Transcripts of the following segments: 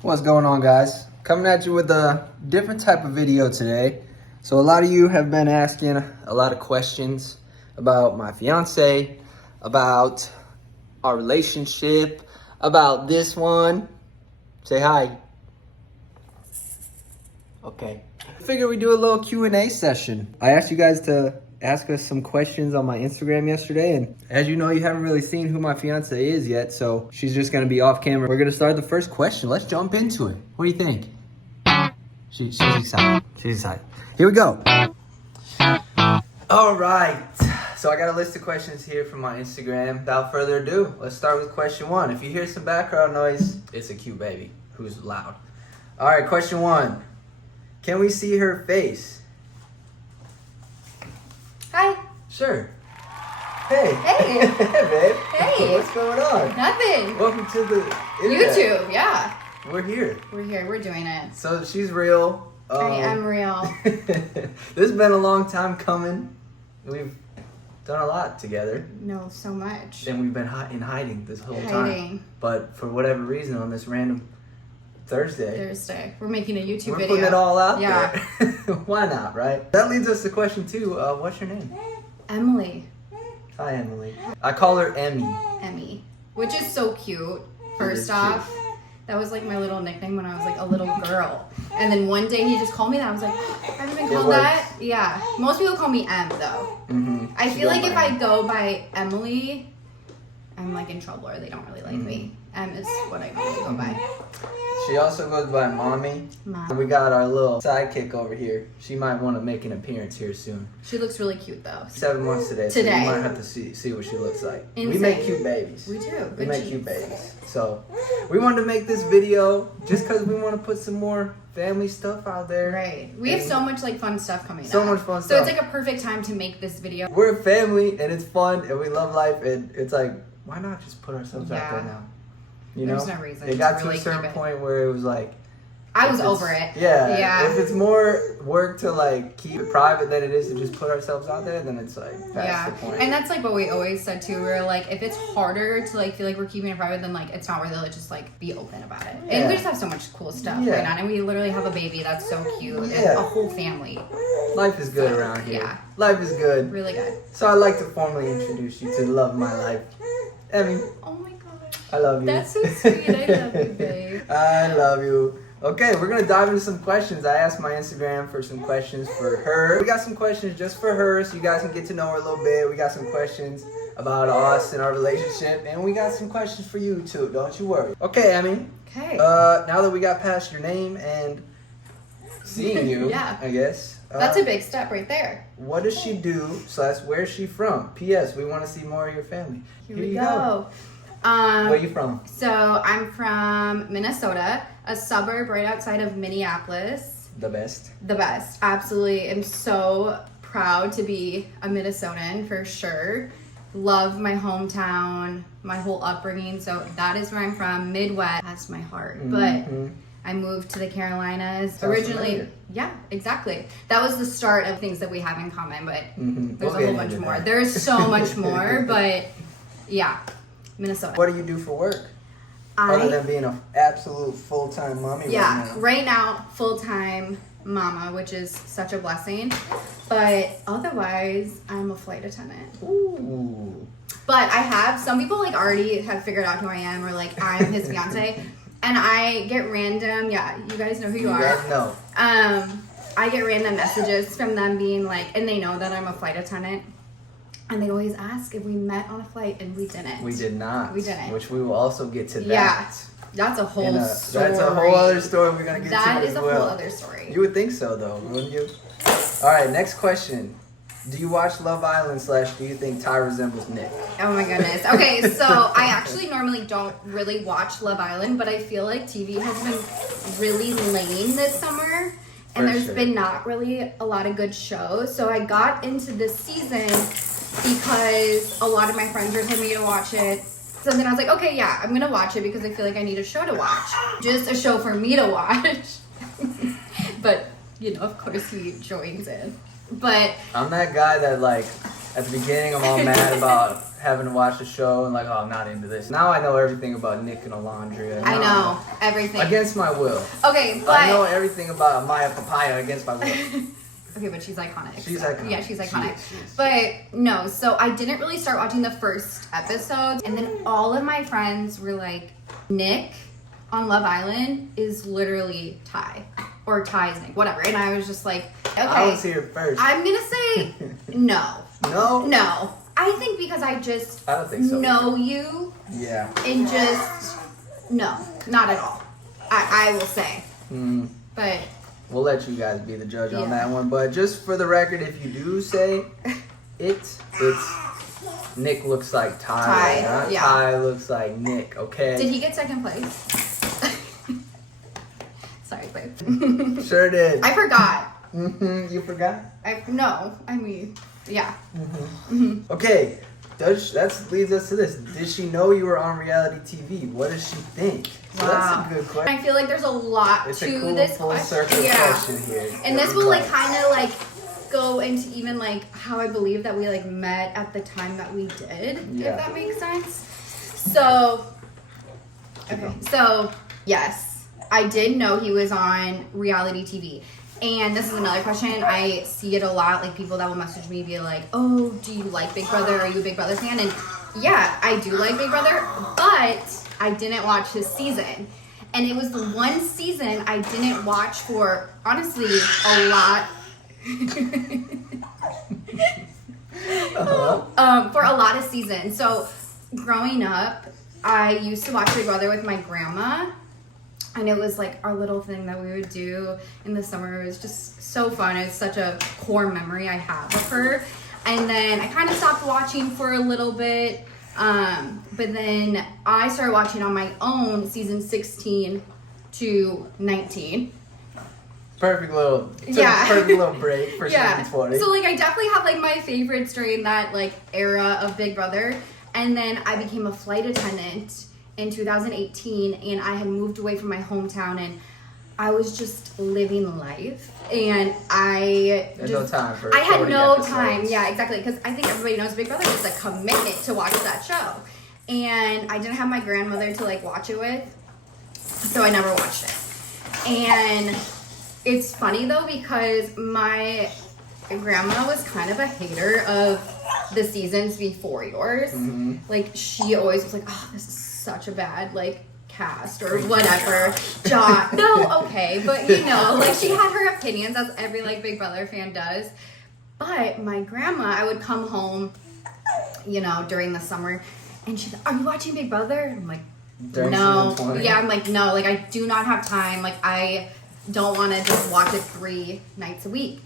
What's going on, guys? Coming at you with a different type of video today. So a lot of you have been asking a lot of questions about my fiance, about our relationship, about this one. Say hi. Okay. I figured we'd do a little Q&A session. I asked you guys to ask us some questions on my Instagram yesterday, and as you know, you haven't really seen who my fiance is yet, so she's just gonna be off camera. We're gonna start the first question. Let's jump into it. What do you think? She's excited. She's excited. Here we go. All right. So I got a list of questions here from my Instagram. Without further ado, let's start with question 1. If you hear some background noise, it's a cute baby who's loud. All right, question 1. Can we see her face? Hi. Sure. Hey. Hey. Hey, babe. Hey. What's going on? Nothing. Welcome to the internet. YouTube, yeah. We're here. We're here. We're doing it. So she's real. I am real. This has been a long time coming. We've done a lot together. No, so much. And we've been in hiding this whole time. But for whatever reason, on this random Thursday, we're making a YouTube we're video. putting it all out Yeah. there. Why not, right? That leads us to question 2. What's your name? Emily. Hi, Emily. I call her Emmy. Emmy. Which is so cute. First is off, that was like my little nickname when I was like a little girl. And then one day he just called me that. I was like, I haven't been called that. Yeah. Most people call me Em though. Mm-hmm. I feel like if I go by Emily, I'm like in trouble or they don't really like me. Em is what I normally go by. She also goes by Mommy. Mom. We got our little sidekick over here. She might want to make an appearance here soon. She looks really cute though. 7 months today. So you might have to see what she looks like. Insane. We make cute babies. We do. We make cute babies. So we wanted to make this video just because we want to put some more family stuff out there. Right. We have so much like fun stuff coming up. So much fun So stuff. it's like a perfect time to make this video. We're a family and it's fun and we love life and it's like, why not just put ourselves out there now? You know? There's no reason. It got to really a certain point where it was like, I was over it. Yeah. If it's more work to like keep it private than it is to just put ourselves out there, then it's like past the point. And that's like what we always said too. We're like, if it's harder to like feel like we're keeping it private, then like it's not worth it. Let's just like be open about it. Yeah. And we just have so much cool stuff going on. And we literally have a baby that's so cute. And a whole family. Life is good around here. Yeah. Life is good. Really good. So I'd like to formally introduce you to the love of my life, Emmy. Oh my god. I love you. That's so sweet. I love you, babe. I love you. Okay, we're gonna dive into some questions. I asked my Instagram for some questions for her. We got some questions just for her, so you guys can get to know her a little bit. We got some questions about us and our relationship, and we got some questions for you too. Don't you worry. Okay, Emmy. Okay. Now that we got past your name and seeing you, I guess. That's a big step right there. What does she do? / where's she from? P.S. We want to see more of your family. Here we go. Where are you from? So I'm from Minnesota, a suburb right outside of Minneapolis. The best. The best. Absolutely. I'm so proud to be a Minnesotan for sure. Love my hometown, my whole upbringing. So that is where I'm from, Midwest. That's my heart. But I moved to the Carolinas originally. Familiar. Yeah, exactly. That was the start of things that we have in common, but there's a whole bunch more. There's so much more, but yeah. Minnesota. What do you do for work? Other than being an absolute full-time mommy right now, full-time mama, which is such a blessing. But otherwise, I'm a flight attendant. Ooh. But I have, some people like already have figured out who I am or like I'm his fiance. And I get random, you guys know who you are. You guys know. I get random messages from them being like, and they know that I'm a flight attendant. And they always ask if we met on a flight, and we didn't. We did not. We didn't. Which we will also get to that. Yeah, that's a whole story. That's a whole other story we're going to get to as well. That is a whole other story. You would think so, though, wouldn't you? All right, next question. Do you watch Love Island / do you think Ty resembles Nick? Oh my goodness. Okay, so I actually normally don't really watch Love Island, but I feel like TV has been really lame this summer. And there's been not really a lot of good shows. So I got into this season because a lot of my friends were telling me to watch it. So then I was like, okay, yeah, I'm going to watch it because I feel like I need a show to watch. Just a show for me to watch. But, you know, of course he joins in. But I'm that guy that like At the beginning, I'm all mad about having to watch the show and like, oh, I'm not into this. Now I know everything about Nick and Alondria. I know everything. Against my will. Okay, but I know everything about Maya Papaya against my will. Okay, but she's iconic. She's iconic. Yeah, she's iconic. She is. But no, so I didn't really start watching the first episodes, and then all of my friends were like, Nick on Love Island is literally Ty. Or Ty's Nick, whatever. And I was just like, okay. I was here first. I'm gonna say no. No? No. I think because I don't think so. know you. Yeah. And just, no, not at all. I will say. But we'll let you guys be the judge on that one. But just for the record, if you do say it's Nick looks like Ty. Ty looks like Nick, okay? Did he get second place? Sorry, babe. Sure did. I forgot. You forgot? Yeah. Okay, that leads us to this. Did she know you were on reality TV? What does she think? So that's a good question. I feel like there's a lot it's to a cool, this full question. Circle question here. And this will like kind of like go into even like how I believe that we like met at the time that we did, if that makes sense. So, okay, so yes, I did know he was on reality TV. And this is another question. I see it a lot, like people that will message me be like, oh, do you like Big Brother? Are you a Big Brother fan? And yeah, I do like Big Brother, but I didn't watch his season. And it was the one season I didn't watch for, honestly, a lot. For a lot of seasons. So growing up, I used to watch Big Brother with my grandma. And it was like our little thing that we would do in the summer. It was just so fun. It's such a core memory I have of her. And then I kind of stopped watching for a little bit. But then I started watching on my own season 16 to 19. Perfect little break for season 20. So like I definitely have like my favorites during that like era of Big Brother. And then I became a flight attendant in 2018, and I had moved away from my hometown, and I was just living life, and I had no time. Yeah, exactly, because I think everybody knows Big Brother is a commitment to watch that show, and I didn't have my grandmother to like watch it with, so I never watched it. And it's funny though because my grandma was kind of a hater of the seasons before yours. Like she always was like, oh, this is such a bad like cast or whatever. No, okay, but you know, like she had her opinions as every like Big Brother fan does. But my grandma, I would come home, you know, during the summer, and she's like, "Are you watching Big Brother?" And I'm like, "No." Yeah, I'm like, "No, like I do not have time. Like I don't want to just watch it 3 nights a week."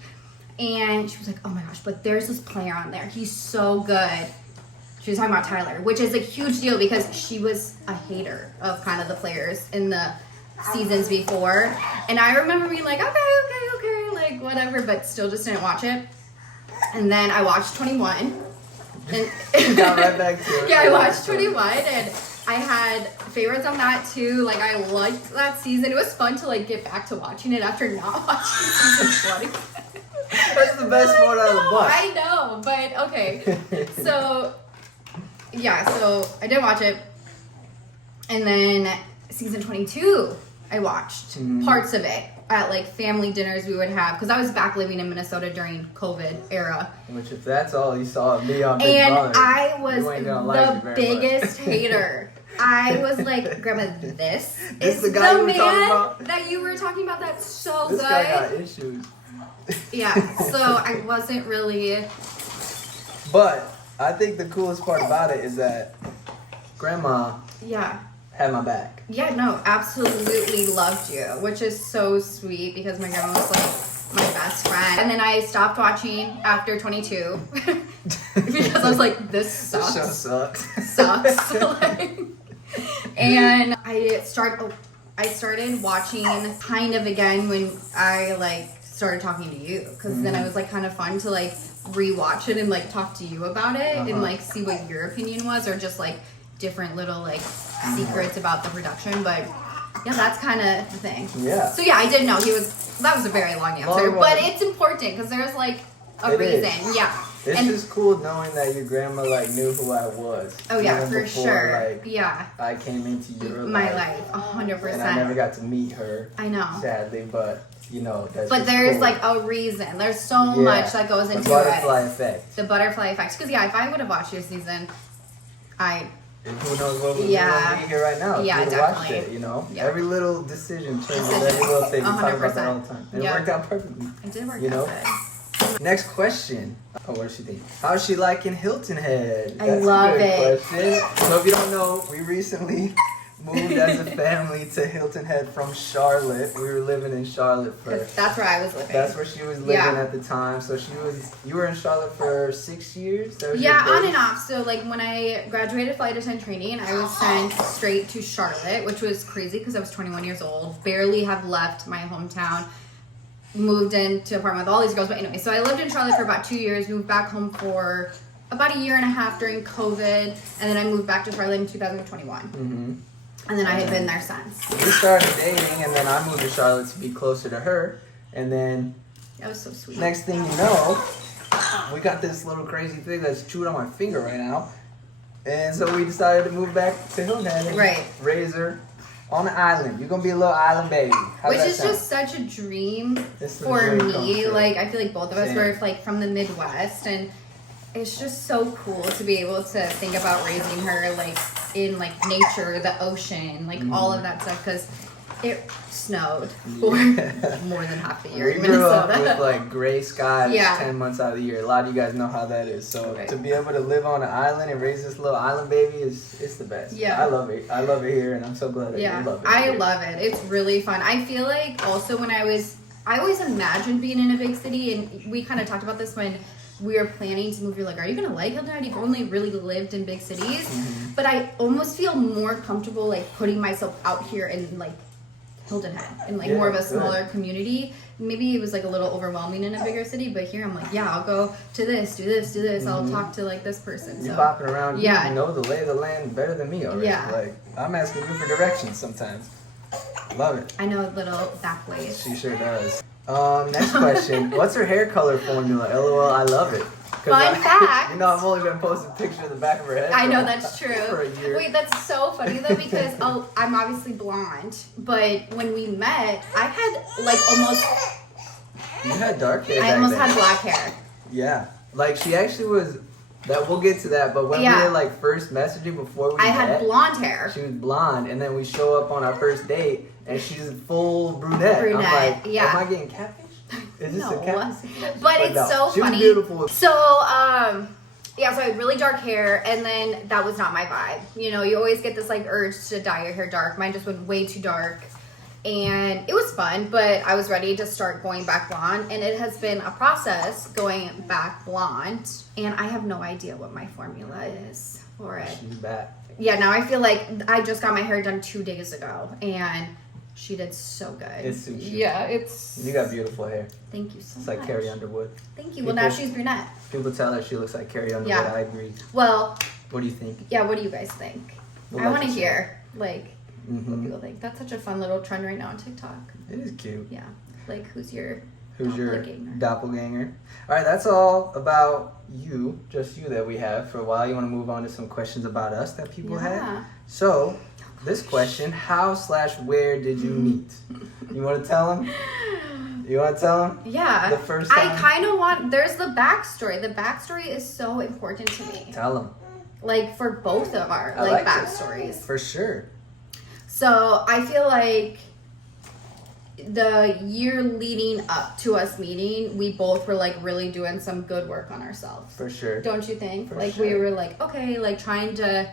And she was like, "Oh my gosh, but there's this player on there. He's so good." She was talking about Tyler, which is a huge deal because she was a hater of kind of the players in the seasons before. And I remember being like, okay, like whatever, but still just didn't watch it. And then I watched 21. And got right back to it. Yeah, I watched 21 and I had favorites on that too. Like I liked that season. It was fun to like get back to watching it after not watching season 20. That's the best part out of the bunch. I know, but okay. So yeah, so I did watch it. And then season 22, I watched parts of it at like family dinners we would have because I was back living in Minnesota during COVID era. Which if that's all you saw of me on Big Brother, and I was the biggest hater. I was like, Grandma, this is the guy that you were talking about. That's so good. This guy got issues. Yeah, so I wasn't really. But I think the coolest part about it is that Grandma had my back. Yeah, no, absolutely loved you, which is so sweet because my grandma was like my best friend. And then I stopped watching after 22 because I was like, this sucks. This show sucks. And I started watching kind of again when I like started talking to you because then it was like kind of fun to like rewatch it and like talk to you about it and like see what your opinion was or just like different little like secrets about the production. But yeah, that's kind of the thing. Yeah. So yeah, I did know that was a very long answer, but it's important because there's like a reason. Yeah. It's just cool knowing that your grandma like knew who I was. Oh yeah, even for before, sure. Like, Yeah. I came into your my life, 100%. And I never got to meet her. I know. Sadly, but you know, that's But just there's cool. like a reason. There's so much that goes into the butterfly effect. The butterfly effect. Because if I would have watched your season, and who knows what would be here right now if yeah, you'd definitely. watched it, you know? Yeah. Every little decision turns into every little thing. We talk about that all the time. And it worked out perfectly. It did work you know? out good. Next question. Oh, what does she think? How's she liking Hilton Head? I love it. Question. So if you don't know, we recently moved as a family to Hilton Head from Charlotte. We were living in Charlotte for... That's where I was living. That's where she was living at the time. So you were in Charlotte for 6 years? That was your on base? and off. So like when I graduated flight attendant training, I was sent straight to Charlotte, which was crazy because I was 21 years old, barely have left my hometown, moved into an apartment with all these girls. But anyway, so I lived in Charlotte for about 2 years, moved back home for about a year and a half during COVID, and then I moved back to Charlotte in 2021. Mm-hmm. And then I had been there since. We started dating, and then I moved to Charlotte to be closer to her. And then, that was so sweet. Next thing you know, we got this little crazy thing that's chewed on my finger right now. And so we decided to move back to Hilton Head and raise her on an island. You're gonna be a little island baby. Which is just such a dream for me. Like I feel like both of us were like from the Midwest, and it's just so cool to be able to think about raising her like in like nature, the ocean, like all of that stuff, because it snowed for more than half the year in Minnesota. Minnesota. We grew up with like gray skies 10 months out of the year. A lot of you guys know how that is. So to be able to live on an island and raise this little island baby it's the best. Yeah. I love it. I love it here, and I'm so glad that you love it. I love it. It's really fun. I feel like also when I always imagined being in a big city, and we kind of talked about this when we were planning to move. You're like, are you gonna like Hilton Head? You've only really lived in big cities. Mm-hmm. But I almost feel more comfortable like putting myself out here in like Hilton Head in like more of a smaller community. Maybe it was like a little overwhelming in a bigger city, but here I'm like, I'll go to this, do this, do this. I'll talk to like this person. You're bopping around. You know the lay of the land better than me already. Yeah. Like I'm asking you for directions sometimes. Love it. I know little back ways. She sure does. Next question. What's her hair color formula? LOL, I love it. Fun fact. You know, I've only been posting pictures of the back of her head. I know, that's true. For a year. Wait, that's so funny though, because I'm obviously blonde, but when we met, I had like almost... You had dark hair. I almost had black hair. Yeah. Like she actually was... We'll get to that, but when we were like first messaging before we met, I had blonde hair. She was blonde, and then we show up on our first date, and she's full brunette. I'm like, am I getting catfish? Is this a catfish? But it's so funny. She was beautiful. So, so I had really dark hair, and then that was not my vibe. You know, you always get this like urge to dye your hair dark. Mine just went way too dark. And it was fun, but I was ready to start going back blonde, and it has been a process going back blonde, and I have no idea what my formula is for it. She's back. Yeah, now I feel like I just got my hair done 2 days ago, and she did so good. It suits you. Yeah, it's... You got beautiful hair. Thank you so much. It's like Carrie Underwood. Thank you. Well, now she's brunette. People tell her she looks like Carrie Underwood. Yeah. I agree. Well... What do you think? Yeah, what do you guys think? I want to hear, like... what people think. That's such a fun little trend right now on TikTok. It is cute. Yeah. Like, who's your doppelganger? All right, that's all about you, just you that we have for a while. You want to move on to some questions about us that people had? So, this question, how/where did you meet? You want to tell them? You want to tell them? Yeah. The first time? I kind of want, there's the backstory. The backstory is so important to me. Tell them. Like, for both of our, backstories. For sure. So I feel like the year leading up to us meeting, we both were like really doing some good work on ourselves. For sure. Don't you think? For like sure. we were like, okay, like trying to,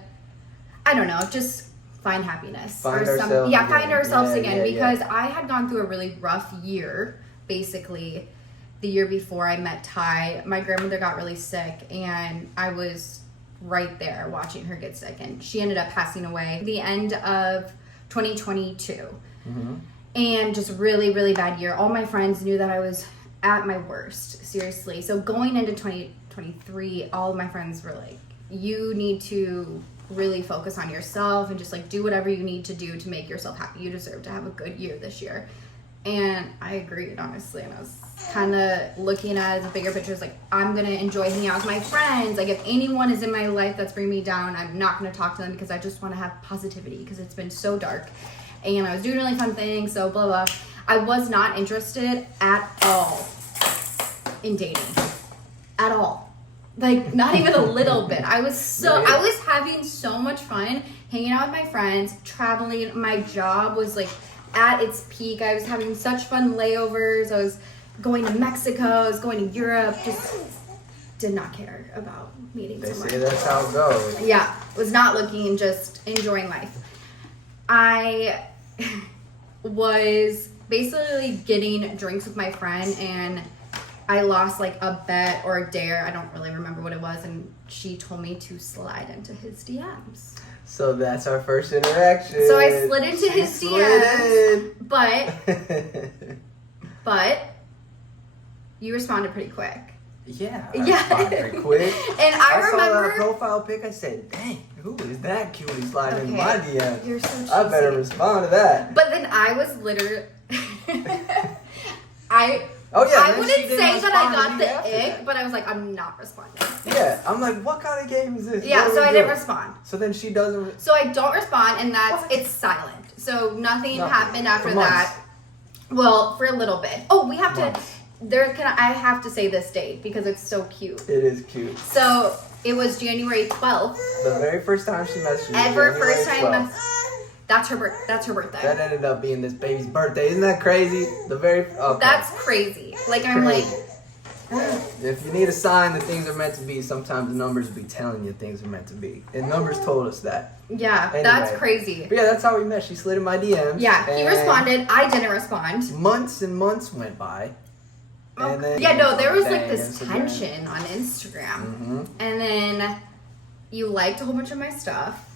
I don't know, just find happiness. Find ourselves again. Because I had gone through a really rough year, basically. The year before I met Ty, my grandmother got really sick, and I was right there watching her get sick, and she ended up passing away the end of 2022. Mm-hmm. And just really, really bad year. All my friends knew that I was at my worst, seriously. So going into 2023, all of my friends were like, you need to really focus on yourself and just like do whatever you need to do to make yourself happy. You deserve to have a good year this year. And I agreed, honestly. And I was kind of looking at it as a bigger picture. It's like, I'm going to enjoy hanging out with my friends. Like, if anyone is in my life that's bringing me down, I'm not going to talk to them because I just want to have positivity because it's been so dark. And I was doing really fun things, so blah, blah. I was not interested at all in dating. At all. Like, not even a little bit. I was having so much fun hanging out with my friends, traveling. My job was, like, at its peak. I was having such fun layovers. I was going to Mexico. I was going to Europe. Just did not care about meeting someone. They say that's how it goes. Yeah. Was not looking, just enjoying life. I was basically getting drinks with my friend, and I lost like a bet or a dare. I don't really remember what it was, and she told me to slide into his DMs. So that's our first interaction. So I slid into his DMs, but you responded pretty quick. Yeah, I responded pretty quick. And I remember saw that profile pic. I said, "Dang, who is that cutie sliding in my DM? You're so cheesy. I better respond to that." But then I was literally, I wouldn't say that I got the ick, but I was like, I'm not responding. Yeah, I'm like, what kind of game is this? Yeah, so I didn't respond. So then she doesn't. So I don't respond, and it's silent. So nothing happened after that. Well, for a little bit. Oh, we have to. I have to say this date because it's so cute. It is cute. So it was January 12th. The very first time she messaged me. First time. That's her birthday. That ended up being this baby's birthday. Isn't that crazy? That's crazy. Like, I'm like. If you need a sign that things are meant to be, sometimes the numbers will be telling you things are meant to be. And numbers told us that. Yeah, anyway, that's crazy. But yeah, that's how we met. She slid in my DMs. Yeah, he responded. I didn't respond. Months and months went by. And then, there was like this tension on Instagram. Mm-hmm. And then you liked a whole bunch of my stuff.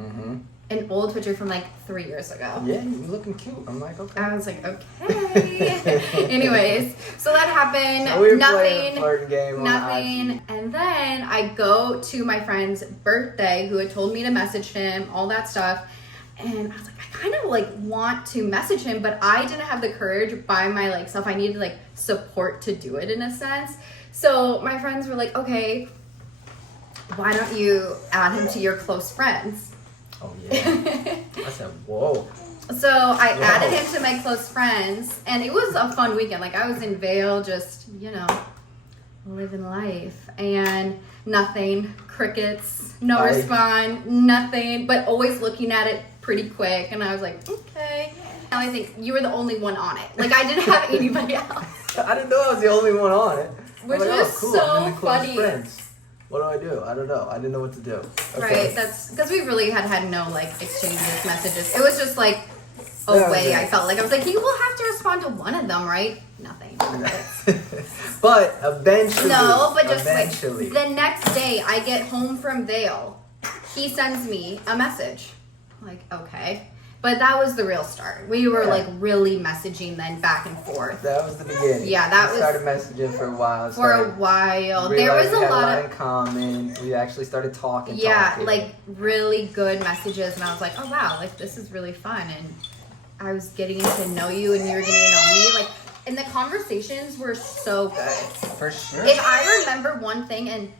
Mm-hmm. An old picture from like 3 years ago. Yeah, you were looking cute. I'm like, okay. I was like, okay. Anyways, so that happened. So we were playing a flirting game nothing. And then I go to my friend's birthday, who had told me to message him, all that stuff. And I was like, I kind of like want to message him, but I didn't have the courage by my like self. I needed like support to do it in a sense. So my friends were like, okay, why don't you add him to your close friends? Oh yeah. I said, whoa. So I added him to my close friends, and it was a fun weekend. Like, I was in Vail just, living life, and nothing, crickets, no response, nothing, but always looking at it pretty quick. And I was like, okay. Now I think you were the only one on it. Like, I didn't have anybody else. I didn't know I was the only one on it. Which was so funny. Friends. What do? I don't know. I didn't know what to do. Okay. Right, that's because we really had no like exchanges, messages. It was just like a way I felt like I was like, you will have to respond to one of them, right? Nothing. But eventually. No, but just wait. The next day I get home from Vail, he sends me a message. I'm like, okay. But that was the real start. We were like really messaging then back and forth. That was the beginning. Yeah, we started messaging for a while. There was a lot in common. We actually started talking. Like really good messages, and I was like, oh wow, like this is really fun. And I was getting to know you, and you were getting to know me. Like, and the conversations were so good. For sure. If I remember one thing, and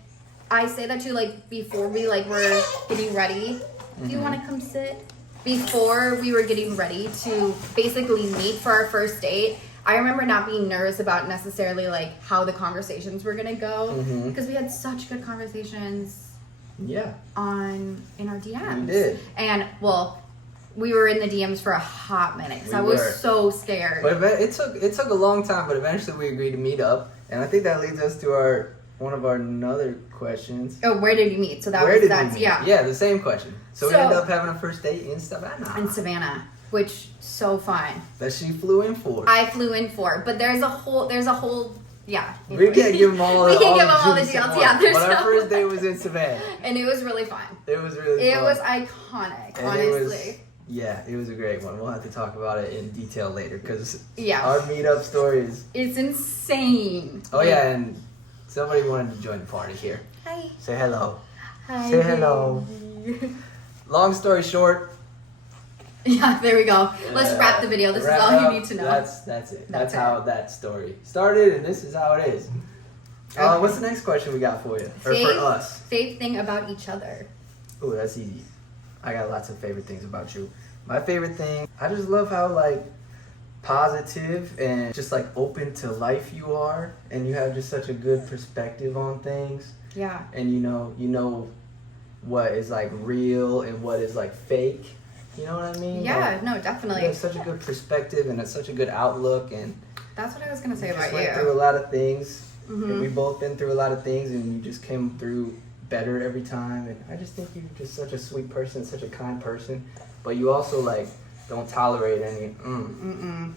I say that to like before we like were getting ready. Do you want to come sit? Before we were getting ready to basically meet for our first date, I remember not being nervous about necessarily like how the conversations were gonna go because we had such good conversations. Yeah. In our DMs. We did. And we were in the DMs for a hot minute because I was so scared. But it took a long time, but eventually we agreed to meet up, and I think that leads us to one of our other questions. Oh, where did you meet? So Yeah, the same question. So we ended up having a first date in Savannah. In Savannah, which so fun. That she flew in for. I flew in for, but there's a whole. Yeah. Anyway. We can't give them all. We can't give them all the details. Yeah, but our first date was in Savannah, and it was really fun. It was really. It was iconic, and honestly. It was a great one. We'll have to talk about it in detail later because our meetup story it's insane. Oh yeah, and somebody wanted to join the party here. Hi. Say hello. Hi. Say hello. Long story short, Yeah, there we go. Let's wrap the video. This is all you need to know. That's it. That's how that story started, and this is how it is. Okay. What's the next question we got for you? Or Fave, for us? Fave thing about each other. Ooh, that's easy. I got lots of favorite things about you. My favorite thing, I just love how like positive and just like open to life you are, and you have just such a good perspective on things. Yeah. And you know what is like real and what is like fake. You know what I mean? Yeah, like, no, definitely. You have such a good perspective and it's such a good outlook, and That's what I was gonna say about went you. through a lot of things, Mhm. and we both been through a lot of things, and you just came through better every time. And I just think you're just such a sweet person, such a kind person, but you also like don't tolerate any.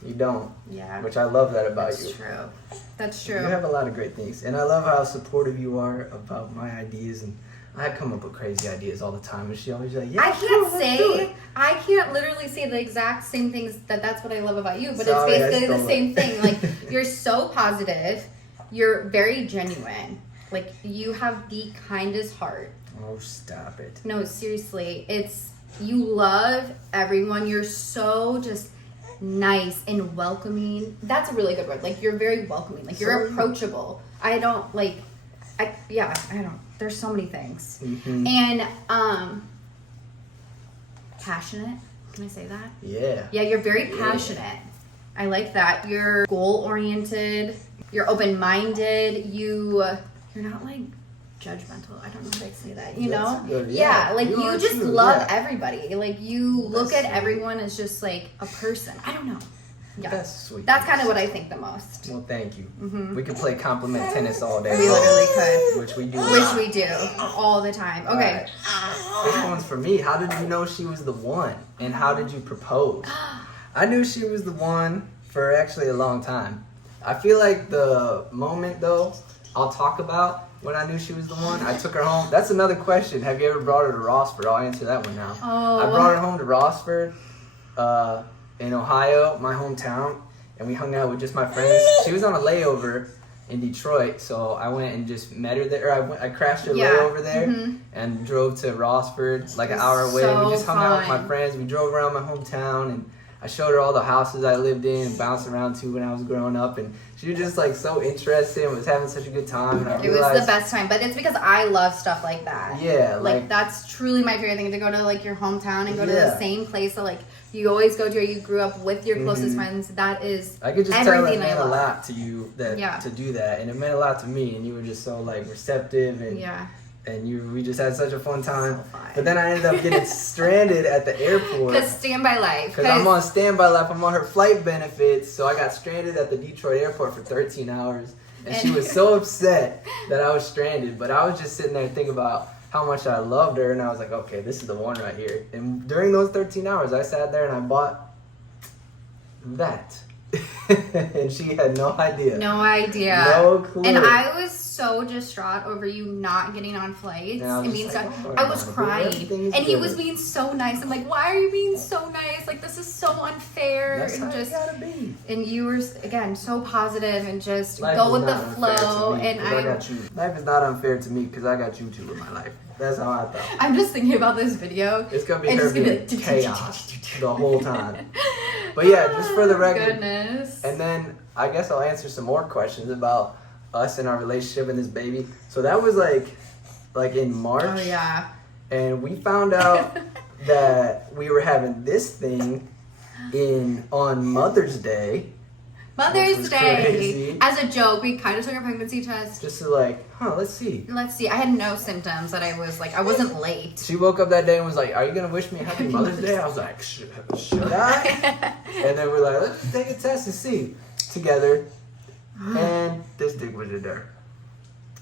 You don't. Yeah. Which I love that about That's you. true. That's true. You have a lot of great things, and I love how supportive you are about my ideas. And I come up with crazy ideas all the time, and she always like, "Yeah, I sure, can't let's do it." say, I can't literally say the exact same things that's what I love about you, but Sorry, I it's basically the stole same it. thing. Like, you're so positive, you're very genuine. Like, you have the kindest heart. Oh, stop it. No, seriously, you love everyone. You're so just nice and welcoming. That's a really good word. Like, you're very welcoming. Like, you're approachable. I don't. There's so many things. Mm-hmm. And passionate. Can I say that? Yeah. Yeah, you're very passionate. I like that. You're goal oriented. You're open minded. You're not like judgmental. I don't know how to say that. You That's know? good. Yeah, like You you are just too, love yeah. everybody. Like you look That's at sweet. everyone as just like a person. I don't know. Yeah. That's sweet. That's kind of what I think the most. Well, thank you. Mhm. We could play compliment tennis all day. We long, literally could. Which we do. Which we do all the time. Okay. Alright. This one's for me. How did you know she was the one? And how did you propose? I knew she was the one for actually a long time. I feel like the moment, though, I'll talk about when I knew she was the one. I took her home. That's another question. Have you ever brought her to Rossford? I'll answer that one now. Oh. I brought her home to Rossford in Ohio, my hometown, and we hung out with just my friends. She was on a layover in Detroit, so I went and just met her there. I crashed her layover there and drove to Rossford, like an hour away. So We just hung out with my fun. friends. We drove around my hometown, and I showed her all the houses I lived in and bounced around to when I was growing up. And she was just like so interested and was having such a good time. And I It was realized, the best time, but it's because I love stuff like that. Yeah, like that's truly my favorite thing, to go to like your hometown and go to Yeah. the same place that like you always go to, or you grew up with your closest friends. That is I could just tell it everything I meant a love. lot to you to do that, and it meant a lot to me. And you were just so like receptive, and Yeah. we just had such a fun time. So fun. But then I ended up getting stranded at the airport. Because standby life. Because I'm on standby life. I'm on her flight benefits. So I got stranded at the Detroit airport for 13 hours. And she was so upset that I was stranded. But I was just sitting there thinking about how much I loved her. And I was like, okay, this is the one right here. And during those 13 hours, I sat there and I bought that. And she had no idea. No idea. No clue. And I was so distraught over you not getting on flights And I was and just being like, so. "Oh, I was Mama, crying, everything is and he good." was being so nice. I'm like, why are you being so nice? Like, this is so unfair. That's and how just it gotta be. and you were again so positive and just Life go is with the not unfair to flow. me And 'cause I got you. Life is not unfair to me because I got you two in my life. That's how I thought. I'm just thinking about this video. It's gonna be And her it's gonna be being like, chaos the whole time. But yeah, just for the record. Goodness. And then I guess I'll answer some more questions about us and our relationship and this baby. So that was like in March. Oh yeah. And we found out that we were having this thing on Mother's Day. Which Mother's was Day. crazy. As a joke, we kind of took a pregnancy test. Just to let's see. Let's see. I had no symptoms that I wasn't late. She woke up that day and was like, "Are you gonna wish me a happy Mother's Day?" I was like, should I? And then we're like, let's take a test and see together. And this dick was in there.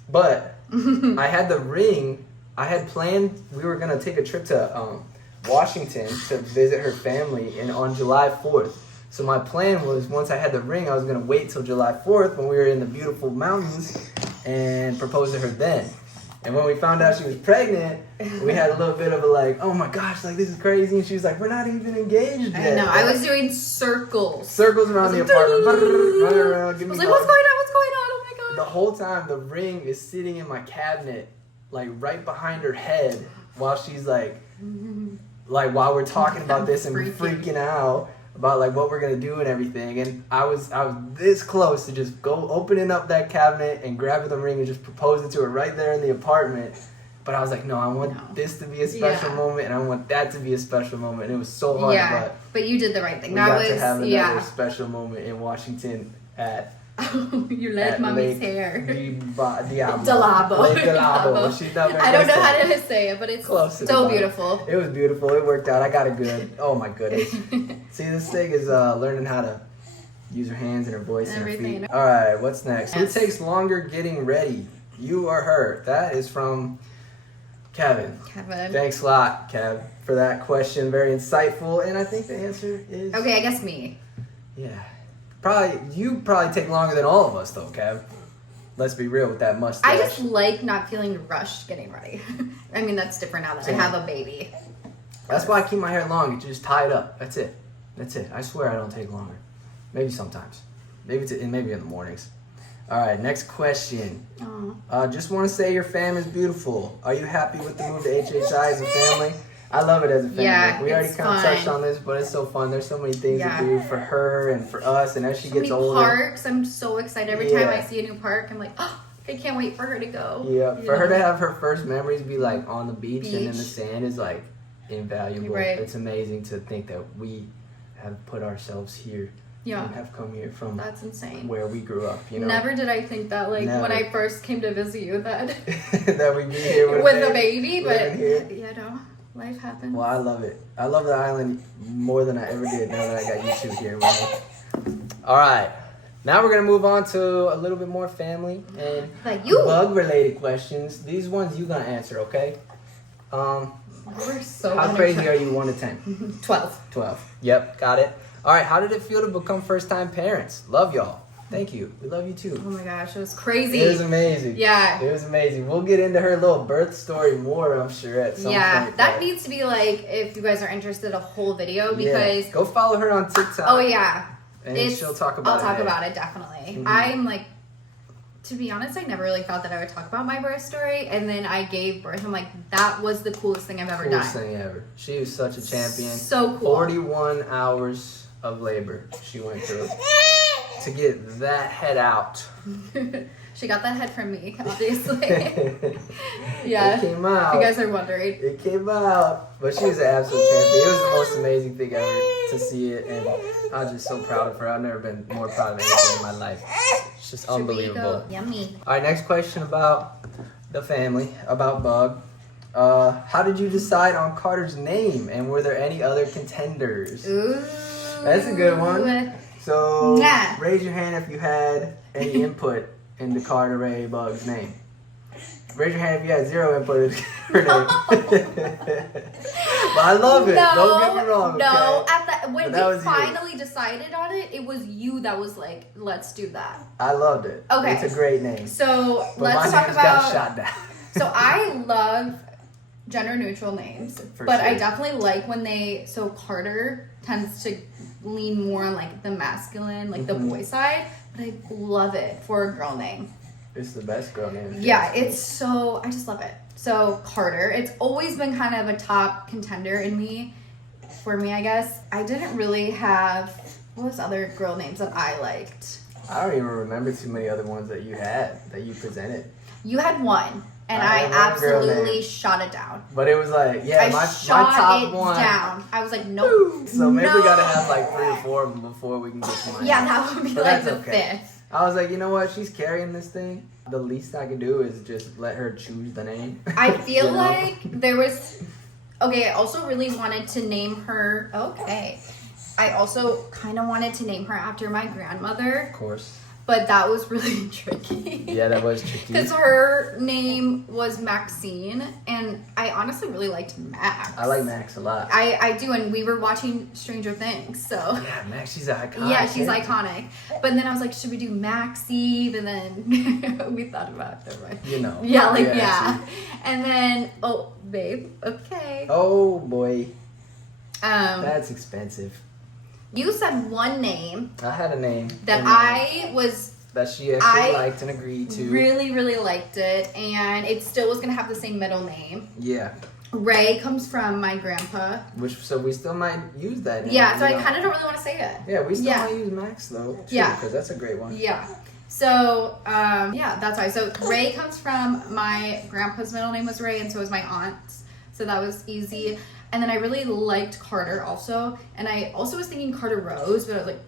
But I had the ring. I had planned we were gonna take a trip to Washington to visit her family on July 4th. So my plan was, once I had the ring, I was gonna wait till July 4th when we were in the beautiful mountains and propose to her then. And when we found out she was pregnant, we had a little bit of a like, oh my gosh, like this is crazy. And she was like, we're not even engaged I yet. know. I was doing circles. Circles around the apartment, running around, I give me was like, what's hugs. going on? What's going on? Oh my The god. whole time, the ring is sitting in my cabinet, like right behind her head, while she's like like while we're talking about this and Freaking. freaking out about like what we're gonna do and everything, and I was this close to just go opening up that cabinet and grabbing the ring and just proposing to her right there in the apartment. But I was like, no, I want this to be a special moment, and I want that to be a special moment. And it was so hard, but you did the right thing. we That got was to have another special moment in Washington at you led mommy's hair. Delabo. She's not I don't know how to say it, but it's close. So beautiful. It was beautiful. It worked out. I got it good. Oh my goodness. See, this thing is learning how to use her hands and her voice and her feet. All right, what's next? Who takes longer getting ready? You or her? That is from Kevin. Thanks a lot, Kev, for that question. Very insightful, and I think the answer is okay. I guess me. Yeah. You probably take longer than all of us, though, Kev. Let's be real with that mustache. I just like not feeling rushed getting ready. I mean, that's different now that I have a baby. That's why I keep my hair long. You just tie it up. That's it. I swear I don't take longer. Maybe sometimes. Maybe in the mornings. All right, next question. Just want to say your fam is beautiful. Are you happy with the move to HHI as a family? I love it as a family. Yeah, we already kind of touched on this, but it's so fun. There's so many things to do for her and for us, and as she gets older. Parks. I'm so excited every time I see a new park. I'm like, oh, I can't wait for her to go. Yeah, for her to have her first memories be like on the beach and in the sand is like invaluable. Right. It's amazing to think that we have put ourselves here. Yeah. And have come here from that's insane. Where we grew up, you know. Never did I think that when I first came to visit you that that we'd be here with a baby, but life happens. Well, I love it. I love the island more than I ever did now that I got you two here with me. All right. Now we're going to move on to a little bit more family and bug-related questions. These ones you're going to answer, okay? We're so how crazy are you 1 to 10? 12. 12. Yep, got it. All right, how did it feel to become first-time parents? Love y'all. Thank you. We love you too. Oh my gosh, it was crazy. It was amazing. Yeah. It was amazing. We'll get into her little birth story more, I'm sure, at some point. Yeah, that needs to be like, if you guys are interested, a whole video because... Go follow her on TikTok. Oh, yeah. And she'll talk about it. I'll talk about it, definitely. Mm-hmm. I'm like, to be honest, I never really thought that I would talk about my birth story. And then I gave birth. I'm like, that was the coolest thing I've ever done. Coolest thing ever. She was such a champion. So cool. 41 hours of labor she went through to get that head out. She got that head from me, obviously. Yeah. It came out. If you guys are wondering. It came out. But she was an absolute champion. It was the most amazing thing ever to see it. And I was just so proud of her. I've never been more proud of anything in my life. It's just unbelievable. Yummy. All right, next question about the family, about Bug. How did you decide on Carter's name? And were there any other contenders? Ooh. That's a good one. So, raise your hand if you had any input into Carter Ray Bug's name. Raise your hand if you had zero input into her name. But I love it. Don't get me wrong. No, okay? When we finally decided on it, it was you that was like, let's do that. I loved it. Okay. It's a great name. So, let's talk about... got shot down. So, I love gender neutral names. But I definitely like when so Carter tends to lean more on like the masculine, like the boy side, but I love it for a girl name. It's the best girl name. Yeah, I just love it. So Carter, it's always been kind of a top contender for me, I guess. I didn't really have, what was other girl names that I liked? I don't even remember too many other ones that you presented. You had one. And I absolutely shot it down. But it was like, my top one. Down. I was like, nope. So maybe we gotta have like 3 or 4 of them before we can get to mine. Yeah, that would be like the 5th. I was like, you know what? She's carrying this thing. The least I could do is just let her choose the name. I feel like there was... Okay, I also really wanted to name her... Okay. I also kind of wanted to name her after my grandmother. Of course. But that was really tricky. Yeah, that was tricky. Because her name was Maxine, and I honestly really liked Max. I like Max a lot. I do, and we were watching Stranger Things, so... Yeah, Max, she's iconic. Yeah, she's iconic. But then I was like, should we do Maxie? And then we thought about it. Right? You know. Yeah. And then, babe, okay. Oh, boy. That's expensive. You said one name. I had a name. That that she actually liked and agreed to. Really, really liked it. And it still was going to have the same middle name. Yeah. Ray comes from my grandpa. So we still might use that name. Yeah, so I kind of don't really want to say it. Yeah, we still might use Max though. Too, yeah. Because that's a great one. Yeah. So, yeah, that's why. So Ray comes from my grandpa's middle name was Ray, and so was my aunt's. So that was easy. And then I really liked Carter also. And I also was thinking Carter Rose, but I was like,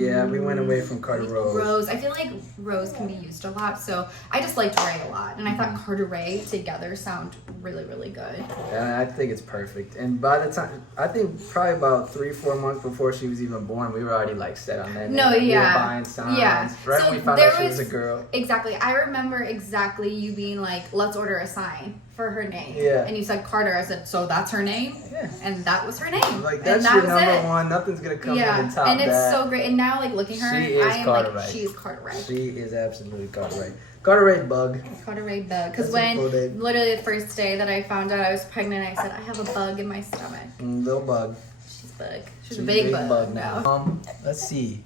yeah, we went away from Carter Rose. Rose. I feel like Rose can be used a lot. So I just liked Ray a lot. And I thought Carter Ray together sound really, really good. Yeah, I think it's perfect. And by the time, I think probably about 3-4 months before she was even born, we were already like set on that. No, name. yeah. We were buying signs. Yeah. Right So when we found out she was a girl. Exactly. I remember exactly you being like, let's order a sign for her name. Yeah. And you said Carter. I said, so that's her name? Yeah. And that was her name. Like, that's and your that was number it. one. Nothing's going to come in and top and it's that. so great. And now, like, looking at her, She is I am Carter like, Ray. she's Carter Ray. She is absolutely Carter Ray. Carter Ray Bug. Carter Ray Bug. Because That's a cool when, name. literally the first day that I found out I was pregnant, I said, I have a bug in my stomach. Little bug. She's bug. She's a big bug now. Let's see.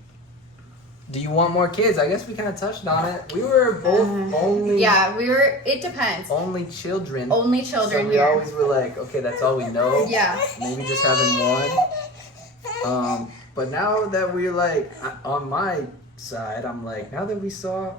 Do you want more kids? I guess we kind of touched on it. We were both only. Yeah, we were. It depends. Only children. Only children. So we always were like, okay, that's all we know. Yeah. Maybe just having one. But now that we're like on my side, I'm like, now that we saw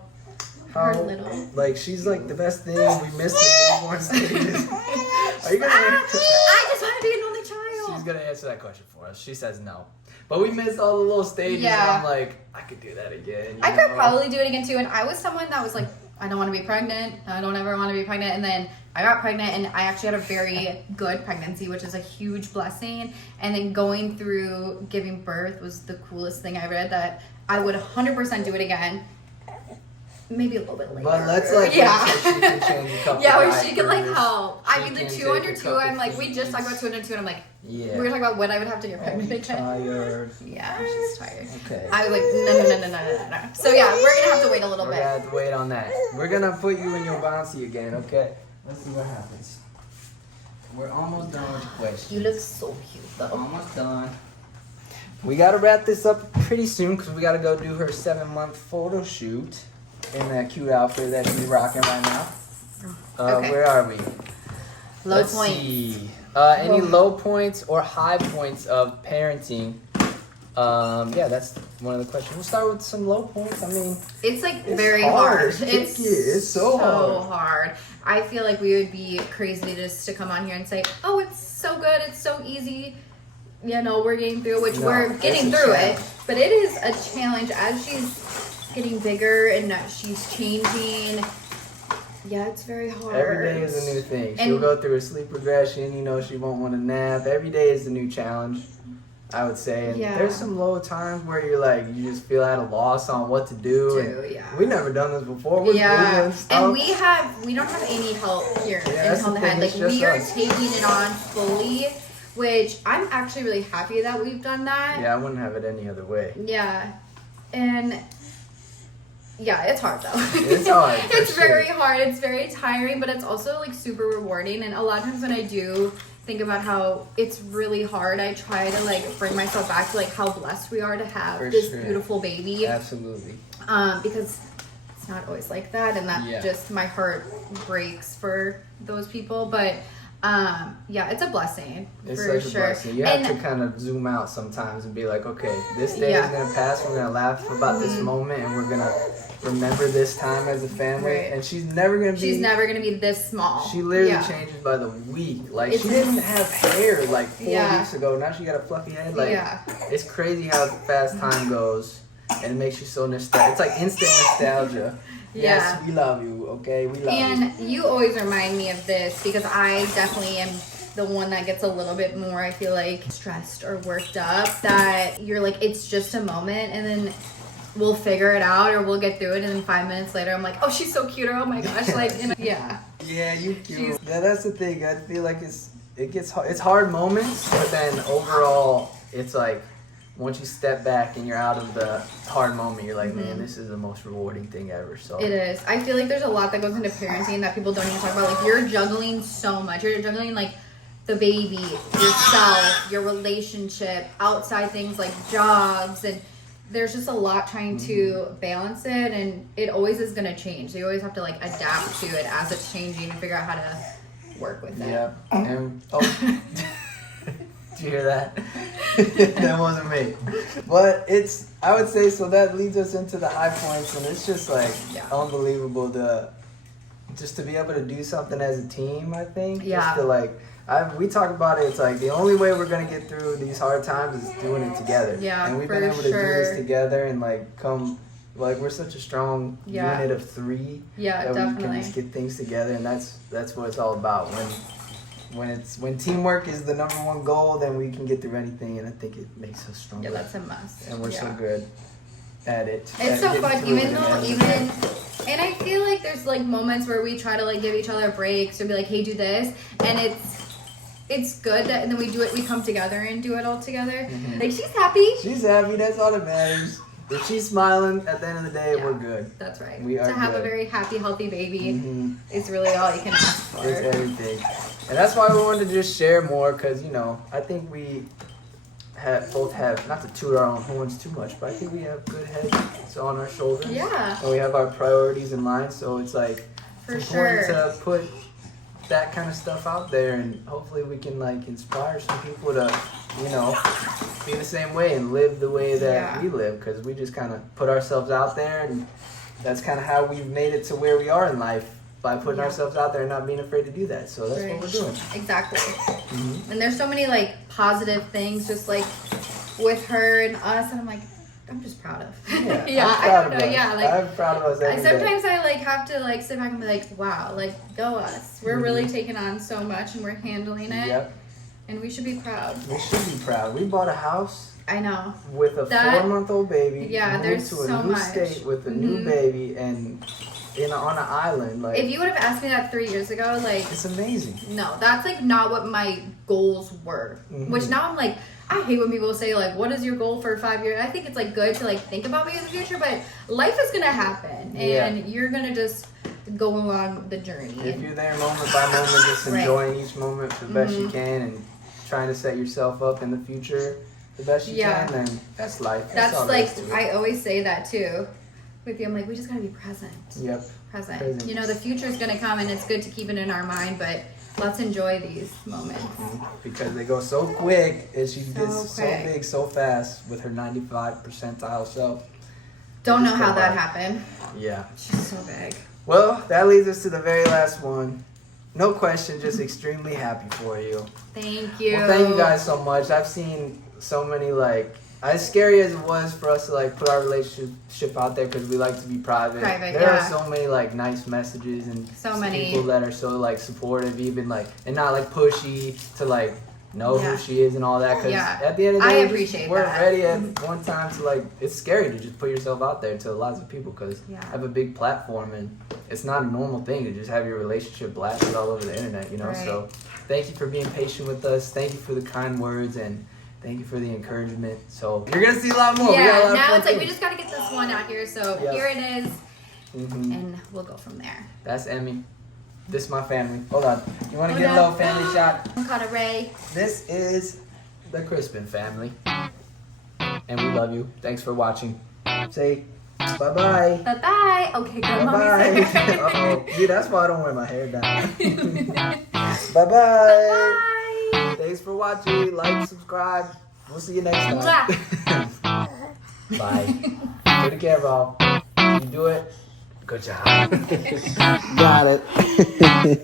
how Her little. like she's like the best thing. We missed the newborn stages. Are you gonna? I just want to be an only child. She's gonna answer that question for us. She says no. But we missed all the little stages, Yeah. and I'm like, I could do that again. I could probably do it again too. And I was someone that was like, I don't want to be pregnant. I don't ever want to be pregnant. And then I got pregnant, and I actually had a very good pregnancy, which is a huge blessing. And then going through giving birth was the coolest thing I ever did. That I would 100% do it again. Maybe a little bit later. But let's like, yeah, so she can change a couple. yeah, where she can like diapers. help. I mean, the can 2 under take a 2. couple I'm like, we just talked about feeds. 2 under 2, and I'm like, Yeah. we were talking about when I would have to get pregnant again. Tired. Yeah, she's tired. Okay. I was like, no. So yeah, we're gonna have to wait a little We're bit. gonna have to wait on that. We're gonna put you in your bouncy again, okay? Let's see what happens. We're almost done with the questions. You look so cute though. Almost done. We gotta wrap this up pretty soon because we gotta go do her 7-month photo shoot in that cute outfit that she's rocking right now. Okay. Where are we? Low Let's point. see. Any low points or high points of parenting? Yeah, that's one of the questions. We'll start with some low points. I mean, It's like it's very hard. hard. It's tricky. It's so hard. I feel like we would be crazy just to come on here and say, oh, it's so good, it's so easy. You know, we're getting through, which No, we're getting it's a through it. challenge. But it is a challenge as she's getting bigger and she's changing. Yeah, it's very hard. every day is a new thing. She'll And- go through a sleep regression. You know, she won't want to nap. Every day is a new challenge, I would say. And Yeah. there's some low times where you're like, you just feel at a loss on what to do. And Yeah. we never done this before. We're Yeah, Googling stuff. and we don't have any help here Yeah, in that's Home the the Head. thing, Like it's just we are us. taking it on fully, which I'm actually really happy that we've done that. Yeah, I wouldn't have it any other way. Yeah, and yeah, it's hard though. It's hard, for It's sure. very hard. It's very tiring, but it's also like super rewarding. And a lot of times when I do think about how it's really hard, I try to like bring myself back to like how blessed we are to have For this sure. beautiful baby. Absolutely. Because it's not always like that, and that Yeah. just my heart breaks for those people. But yeah, it's a blessing It's for such a sure. blessing. You have And to kind of zoom out sometimes and be like, okay, this day Yeah. is gonna pass. We're gonna laugh about this moment, and we're gonna remember this time as a family. Right. And she's never gonna be. she's never gonna be this small. She literally Yeah. changes by the week. Like It's she didn't have hair like 4 Yeah. weeks ago. Now she got a fluffy head. Like Yeah. it's crazy how fast time goes, and it makes you so nostalgic. It's like instant nostalgia. Yes, Yeah. we love you. Okay, we love you. And you always remind me of this because I definitely am the one that gets a little bit more, I feel like, stressed or worked up. That you're like, it's just a moment, and then we'll figure it out or we'll get through it, and then 5 minutes later I'm like, oh, she's so cute, or oh my gosh, like, you know, yeah. Yeah, you cute. Yeah, that's the thing. I feel like it gets hard. It's hard moments, but then overall, it's like once you step back and you're out of the hard moment, you're like, man, this is the most rewarding thing ever. So It is. I feel like there's a lot that goes into parenting that people don't even talk about. Like, you're juggling so much. You're juggling, like, the baby, yourself, your relationship, outside things like jobs, and there's just a lot trying to balance it, and it always is going to change. So you always have to, like, adapt to it as it's changing and figure out how to work with it. Yeah. And did you hear that? That wasn't me. But I would say, so that leads us into the high points, and it's just like unbelievable just to be able to do something as a team, I think. Yeah. Just to like, we talk about it, it's like the only way we're going to get through these hard times is doing it together. Yeah, and we've been able to do this together and like we're such a strong unit of three that we can just get things together, and that's what it's all about. When teamwork is the number one goal, then we can get through anything, and I think it makes us stronger. Yeah, that's a must. And we're so good at it. It's so fun, and I feel like there's like moments where we try to like give each other breaks or be like, hey, do this, and it's good that, and then we do it, we come together and do it all together. Mm-hmm. Like, she's happy. She's happy, that's all that matters. If she's smiling, at the end of the day, we're good. That's right. We are to have good. A very happy, healthy baby is really all you can ask for. It's everything. And that's why we wanted to just share more, because, you know, I think we both have, not to toot our own horns too much, but I think we have good heads on our shoulders. Yeah. And we have our priorities in mind, so it's like, it's important to put that kind of stuff out there, and hopefully we can like inspire some people to, you know, be the same way and live the way that we live, because we just kind of put ourselves out there, and that's kind of how we've made it to where we are in life, by putting ourselves out there and not being afraid to do that. So that's what we're doing. Exactly. And there's so many like positive things just like with her and us, and I'm like, I'm just proud of. Yeah, I'm proud of us. Yeah, like, I'm proud of us every sometimes day. I like have to like sit back and be like, wow, like go us. We're really taking on so much and we're handling it. Yep. And we should be proud. We should be proud. We bought a house. I know. With a 4-month-old baby. Yeah, there's to a so new much. state with a new baby, and on an island. Like, if you would have asked me that 3 years ago, like, it's amazing. No, that's like not what my goals were. Which now I'm like, I hate when people say like, what is your goal for 5 years? I think it's like good to like think about me in the future, but life is gonna happen, and you're gonna just go along the journey. If you're there moment by moment, just enjoying each moment the best you can, and trying to set yourself up in the future the best you can, then that's life. That's like, I always say that too with you. I'm like, we just gotta be present. Yep. Present. You know, the future's gonna come, and it's good to keep it in our mind, but let's enjoy these moments. Because they go so quick, and she gets so big so fast with her 95 percentile self. Don't know how that happened. Yeah. She's so big. Well, that leads us to the very last one. No question, just extremely happy for you. Thank you. Well, thank you guys so much. I've seen so many, like, as scary as it was for us to like put our relationship out there, because we like to be private. There are so many like nice messages and so many people that are so like supportive, even like, and not like pushy to like know who she is and all that. Because at the end of the day, we're ready at one time to like. It's scary to just put yourself out there to lots of people, because I have a big platform, and it's not a normal thing to just have your relationship blasted all over the internet. You know, so thank you for being patient with us. Thank you for the kind words, and thank you for the encouragement. So you're gonna see a lot more. Yeah, now it's like we just gotta get this one out here. So here it is, and we'll go from there. That's Emmy. This is my family. Hold on. You want to get a little family shot? Caught a Ray. This is the Crispen family, and we love you. Thanks for watching. Say bye-bye. Bye-bye. Okay, good. Bye-bye. Uh-oh. See, that's why I don't wear my hair down. Bye-bye. Bye-bye. Thanks for watching. Like, subscribe. We'll see you next time. Bye. Put the camera off. You do it. Good job. Got it.